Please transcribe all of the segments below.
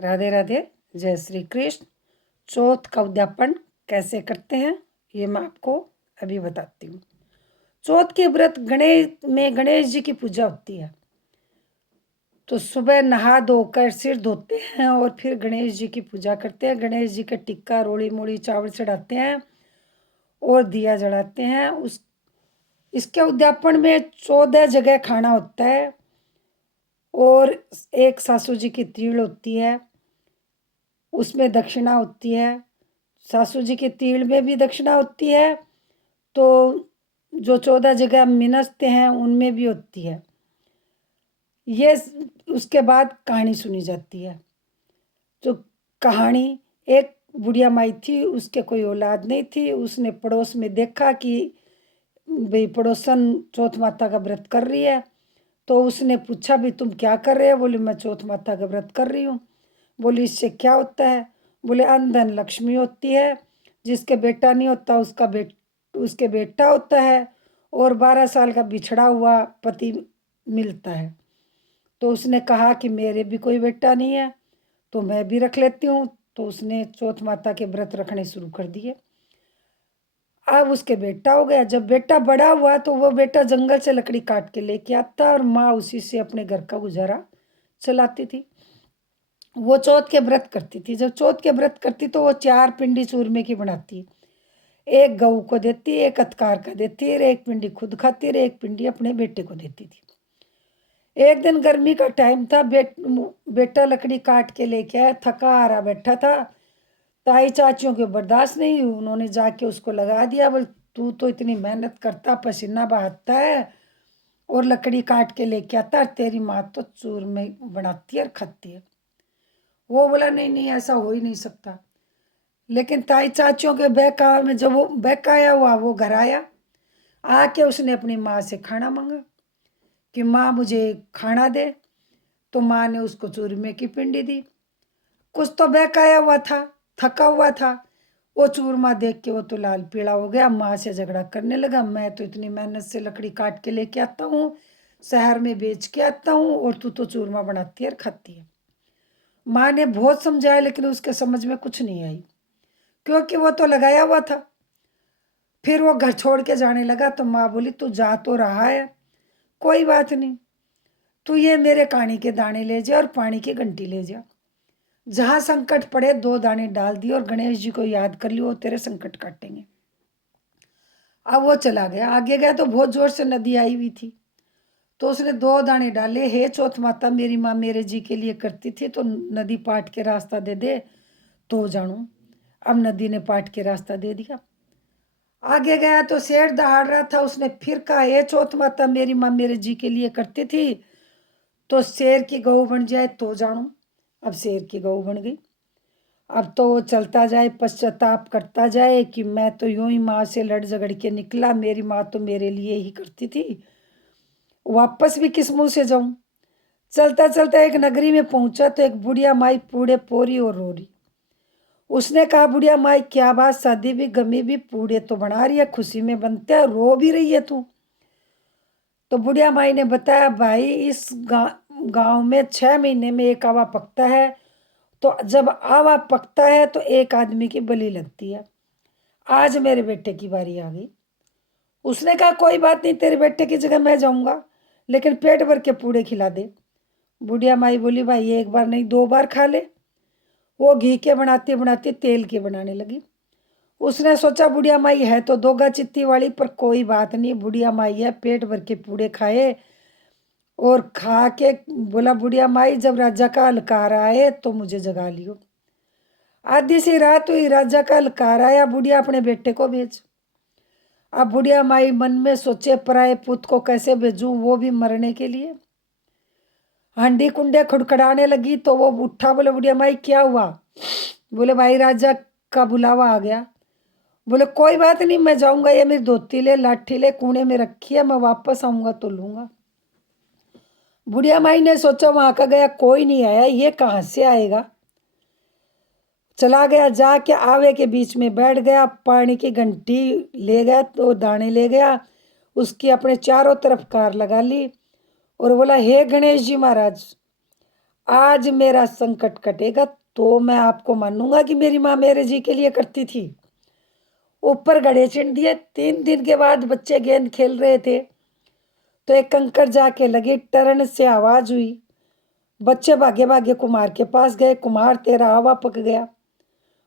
राधे राधे, जय श्री कृष्ण। चौथ का उद्यापन कैसे करते हैं ये मैं आपको अभी बताती हूँ। चौथ के व्रत गणेश जी की पूजा होती है। तो सुबह नहा धोकर सिर धोते हैं और फिर गणेश जी की पूजा करते हैं। गणेश जी का टिक्का रोड़ी मोड़ी चावल चढ़ाते हैं और दिया जलाते हैं। इसके उद्यापन में 14 जगह खाना होता है और एक सासू जी की तीड़ होती है, उसमें दक्षिणा होती है। सासू जी के तीड़ में भी दक्षिणा होती है, तो जो 14 जगह मिनसते हैं उनमें भी होती है। ये उसके बाद कहानी सुनी जाती है। तो कहानी, एक बुढ़िया माई थी, उसके कोई औलाद नहीं थी। उसने पड़ोस में देखा कि भाई पड़ोसन चौथ माता का व्रत कर रही है, तो उसने पूछा भी तुम क्या कर रहे हो? बोली मैं चौथ माता का व्रत कर रही हूँ। बोली इससे क्या होता है? बोले अंधन लक्ष्मी होती है, जिसके बेटा नहीं होता उसके बेटा होता है और 12 साल का बिछड़ा हुआ पति मिलता है। तो उसने कहा कि मेरे भी कोई बेटा नहीं है, तो मैं भी रख लेती हूँ। तो उसने चौथ माता के व्रत रखने शुरू कर दिए। अब उसके बेटा हो गया। जब बेटा बड़ा हुआ तो वो बेटा जंगल से लकड़ी काट के लेके आता और माँ उसी से अपने घर का गुजारा चलाती थी। वो चौथ के व्रत करती थी। जब चौथ के व्रत करती तो वो 4 पिंडी चूरमे की बनाती। एक गऊ को देती, एक अतकार का देती, एक पिंडी खुद खाती और एक पिंडी अपने बेटे को देती थी। एक दिन गर्मी का टाइम था, बेटा लकड़ी काट के लेके आया, थका हारा बैठा था। ताई चाचियों के बर्दाश्त नहीं, उन्होंने जाके उसको लगा दिया। बोल तू तो इतनी मेहनत करता, पसीना बहाता है और लकड़ी काट के लेके आता, तेरी माँ तो चूरमे बनाती है और खाती है। वो बोला नहीं नहीं, ऐसा हो ही नहीं सकता। लेकिन ताई चाचियों के बहकावे में जब वो बहकाया हुआ वो घर आया, आके उसने अपनी माँ से खाना मांगा कि माँ मुझे खाना दे। तो माँ ने उसको चूरमे की पिंडी दी। कुछ तो बहकाया हुआ था, थका हुआ था, वो चूरमा देख के वो तो लाल पीला हो गया। माँ से झगड़ा करने लगा, मैं तो इतनी मेहनत से लकड़ी काट के लेके आता हूँ, शहर में बेच के आता हूँ, और तू तो चूरमा बनाती है और खाती है। माँ ने बहुत समझाया लेकिन उसके समझ में कुछ नहीं आई, क्योंकि वो तो लगाया हुआ था। फिर वो घर छोड़ के जाने लगा तो माँ बोली तू जा तो रहा है, कोई बात नहीं, तू ये मेरे कानी के दाने ले जा और पानी की घंटी ले जा। जहां संकट पड़े 2 दाने डाल दिए और गणेश जी को याद कर लियो, वो तेरे संकट काटेंगे। अब वो चला गया। आगे गया तो बहुत जोर से नदी आई हुई थी, तो उसने 2 दाने डाले, हे चौथ माता मेरी माँ मेरे जी के लिए करती थी, तो नदी पाट के रास्ता दे दे तो जानू। अब नदी ने पाट के रास्ता दे दिया। आगे गया तो शेर दहाड़ रहा था। उसने फिर कहा हे चौथ माता मेरी माँ मेरे जी के लिए करती थी, तो शेर की गऊ बन जाए तो जानू। अब शेर की गऊ बन गई। अब तो वो चलता जाए, पश्चाताप करता जाए कि मैं तो यूं ही माँ से लड़ झगड़ के निकला, मेरी माँ तो मेरे लिए ही करती थी, वापस भी किस मुंह से जाऊं। चलता चलता एक नगरी में पहुंचा तो एक बुढ़िया माई पूड़े पोरी और रो रही। उसने कहा बुढ़िया माई क्या बात, शादी भी गमी भी, पूड़े तो बना रही है, खुशी में बनते हैं, रो भी रही है तू। तो बुढ़िया माई ने बताया भाई इस गांव में 6 महीने में एक आवा पकता है, तो जब आवा पकता है तो एक आदमी की बलि लगती है। आज मेरे बेटे की बारी आ गई। उसने कहा कोई बात नहीं, तेरे बेटे की जगह मैं जाऊंगा, लेकिन पेट भर के पूड़े खिला दे। बुढ़िया माई बोली भाई एक बार नहीं 2 बार खा ले। वो घी के बनाती बनाती तेल के बनाने लगी। उसने सोचा बुढ़िया माई है तो दोगा चित्ती वाली, पर कोई बात नहीं, बुढ़िया माई है, पेट भर के पूड़े खाए। और खा के बोला बुढ़िया माई जब राजा का हलकार आए तो मुझे जगा लियो। आधी सी रात हुई, राजा का हलकार आया, बुढ़िया अपने बेटे को भेज। अब बुढ़िया माई मन में सोचे पराए पुत को कैसे भेजूं, वो भी मरने के लिए। हांडी कुंडे खुड़खड़ाने लगी तो वो उठा, बोले बुढ़िया माई क्या हुआ? बोले भाई राजा का बुलावा आ गया। बोले कोई बात नहीं, मैं जाऊंगा, ये मेरी धोती ले लाठी ले कूड़े में रखी है, मैं वापस आऊंगा तो लूंगा। बुढ़िया माई ने सोचा वहां का गया, कोई नहीं आया, ये कहाँ से आएगा। चला गया, जाके आवे के बीच में बैठ गया, पानी की घंटी ले गया तो दाने ले गया, उसकी अपने चारों तरफ कार लगा ली और बोला हे गणेश जी महाराज, आज मेरा संकट कटेगा तो मैं आपको मानूंगा कि मेरी माँ मेरे जी के लिए करती थी। ऊपर घड़े चिन दिए। 3 दिन के बाद बच्चे गेंद खेल रहे थे तो एक कंकड़ जाके लगी, टरन से आवाज हुई। बच्चे भागे भागे कुम्हार के पास गए। कुम्हार, तेरा आवा पक गया।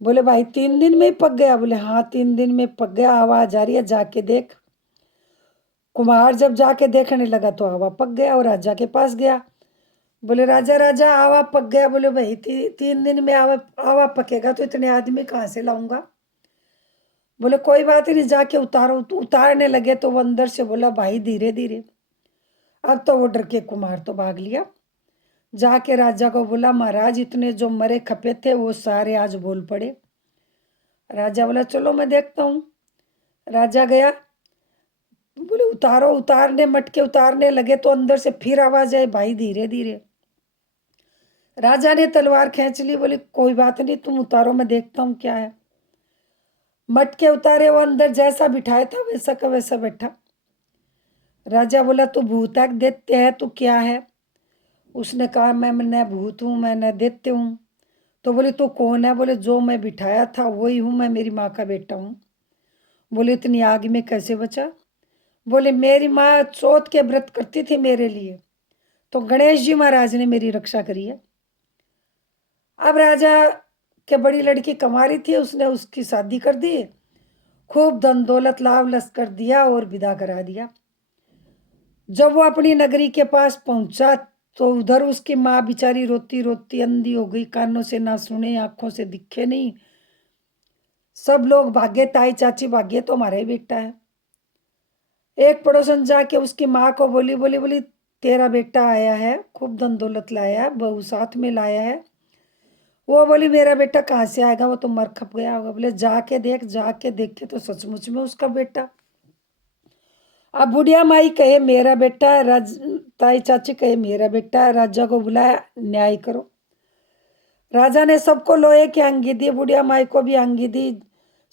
बोले भाई 3 दिन में ही पक गया? बोले हाँ 3 दिन में पक गया, आवाज आ रही है, जाके देख। कुम्हार जब जाके देखने लगा तो आवा पक गया और राजा के पास गया। बोले राजा राजा आवा पक गया। बोले भाई 3 दिन में आवा आवा पकेगा तो इतने आदमी कहाँ से लाऊंगा? बोले कोई बात नहीं, जाके उतारो। तो उतारने लगे तो वो अंदर से बोला भाई धीरे धीरे। अब तो वो डर के कुम्हार तो भाग लिया। जाके राजा को बोला महाराज इतने जो मरे खपे थे वो सारे आज बोल पड़े। राजा बोला चलो मैं देखता हूँ। राजा गया। बोले उतारो। उतारने मटके उतारने लगे तो अंदर से फिर आवाज आई भाई धीरे धीरे। राजा ने तलवार खींच ली। बोले कोई बात नहीं, तुम उतारो, मैं देखता हूँ क्या है। मटके उतारे, वो अंदर जैसा बिठाया था वैसा का वैसा बैठा। राजा बोला तू भूतक देते है, तू क्या है? उसने कहा मैं न भूत हूँ, मैं न दैत्य हूँ। तो बोले तू कौन है? बोले जो मैं बिठाया था वही हूँ, मैं मेरी माँ का बेटा हूँ। बोले इतनी आग में कैसे बचा? बोले मेरी माँ चौथ के व्रत करती थी मेरे लिए, तो गणेश जी महाराज ने मेरी रक्षा करी है। अब राजा के बड़ी लड़की कमारी थी, उसने उसकी शादी कर दी, खूब धन दौलत लाभ लश्कर दिया और विदा करा दिया। जब वो अपनी नगरी के पास पहुंचा तो उधर उसकी माँ बेचारी रोती रोती अंधी हो गई, कानों से ना सुने, आंखों से दिखे नहीं। सब लोग भागे, ताई चाची भागे तो हमारा ही बेटा है। एक पड़ोसन जाके उसकी माँ को बोली बोली बोली तेरा बेटा आया है, खूब धन दौलत लाया है, बहू साथ में लाया है। वो बोली मेरा बेटा कहाँ से आएगा, वो तो मर खप गया होगा। बोले जाके देख। जाके देखे तो सचमुच में उसका बेटा। अब बुढ़िया माई कहे मेरा बेटा है, ताई चाची कहे मेरा बेटा है। राजा को बुलाया, न्याय करो। राजा ने सबको लोहे की अंगी दी, बुढ़िया माई को भी अंगी दी।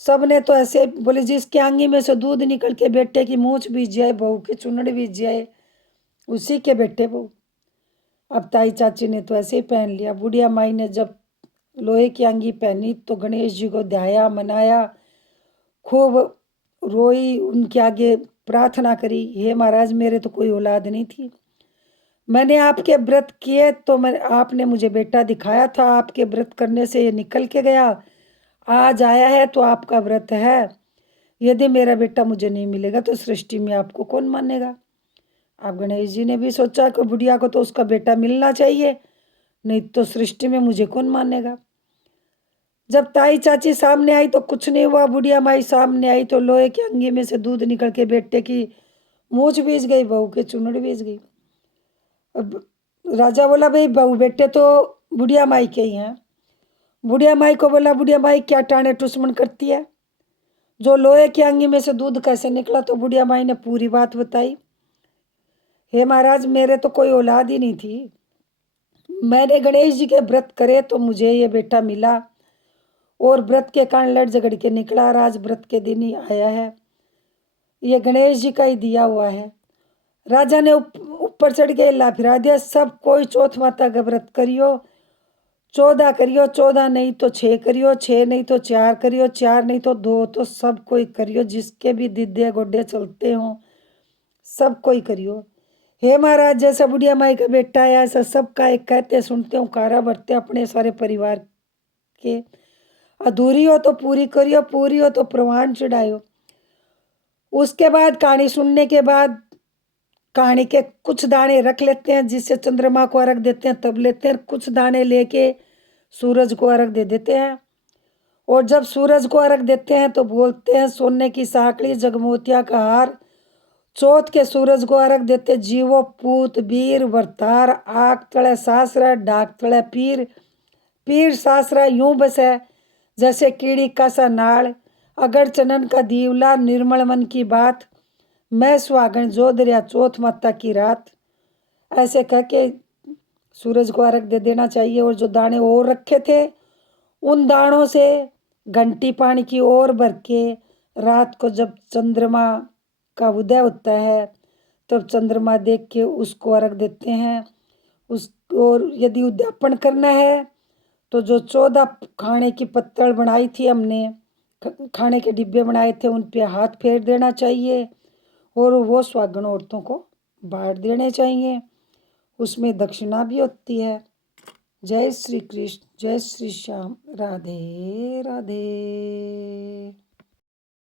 सबने तो ऐसे बोले जिसकी अंगी में से दूध निकल के बेटे की मूंछ बीज जाए, बहू की चुनड़ बीज जाए, उसी के बेटे बहू। अब ताई चाची ने तो ऐसे ही पहन लिया। बुढ़िया माई ने जब लोहे की अंगी पहनी तो गणेश जी को ध्याया, मनाया, खूब रोई, उनके आगे प्रार्थना करी, हे महाराज मेरे तो कोई औलाद नहीं थी, मैंने आपके व्रत किए तो मैं आपने मुझे बेटा दिखाया था, आपके व्रत करने से ये निकल के गया, आज आया है तो आपका व्रत है। यदि मेरा बेटा मुझे नहीं मिलेगा तो सृष्टि में आपको कौन मानेगा? आप गणेश जी ने भी सोचा कि बुढ़िया को तो उसका बेटा मिलना चाहिए, नहीं तो सृष्टि में मुझे कौन मानेगा। जब ताई चाची सामने आई तो कुछ नहीं हुआ। बुढ़िया माई सामने आई तो लोहे की अंगी में से दूध निकल के बेटे की मूंछ बीज गई, बहू के चुनड़ बीज गई। अब राजा बोला भाई बहू बेटे तो बुढ़िया माई के ही हैं। बुढ़िया माई को बोला बुढ़िया माई क्या टाणे टुसमन करती है, जो लोहे की अंगी में से दूध कैसे निकला? तो बुढ़िया माई ने पूरी बात बताई। हे महाराज मेरे तो कोई औलाद ही नहीं थी, मैंने गणेश जी के व्रत करे तो मुझे ये बेटा मिला, और व्रत के कारण लड़ झगड़ के निकला, आज व्रत के दिन ही आया है, ये गणेश जी का ही दिया हुआ है। राजा ने ऊपर चढ़ के ला फिरा दिया, सब कोई चौथ माता का व्रत करियो, 14 करियो, 14 नहीं तो 6 करियो, 6 नहीं तो 4 करियो, 4 नहीं तो 2, तो सब कोई करियो, जिसके भी दिद्दे गोड्डे चलते हों सब कोई करियो। हे महाराज जैसा बुढ़िया माई का बेटा है ऐसा सबका एक कहते सुनते हूँ, कारा भरते अपने सारे परिवार के। अधूरी हो तो पूरी करियो, पूरी हो तो प्रवान चढ़ायो। उसके बाद कहानी सुनने के बाद कहानी के कुछ दाने रख लेते हैं जिससे चंद्रमा को अर्घ देते हैं तब लेते हैं, कुछ दाने लेके सूरज को अर्घ दे देते हैं। और जब सूरज को अर्घ देते हैं तो बोलते हैं सोने की साकड़ी जगमोतिया का हार। चौथ के सूरज को अर्घ देते जीवो पूत वीर वर्तार, आग तले सासरा डाक तले पीर, पीर सासरा यूं बसे जैसे कीड़ी का सा नाल, अगर चनन का दीवला निर्मल मन की बात, मैं सुहागन जो दरिया चौथ माता की रात। ऐसे कह के सूरज को अर्घ दे देना चाहिए। और जो दाने और रखे थे उन दानों से घंटी पानी की ओर भर के रात को जब चंद्रमा का उदय होता है तब चंद्रमा देख के उसको अर्घ देते हैं। उस और यदि उद्यापन करना है तो जो 14 खाने की पत्तल बनाई थी हमने, खाने के डिब्बे बनाए थे, उन पे हाथ फेर देना चाहिए और वो सुहागन औरतों को बांट देने चाहिए। उसमें दक्षिणा भी होती है। जय श्री कृष्ण, जय श्री श्याम, राधे राधे।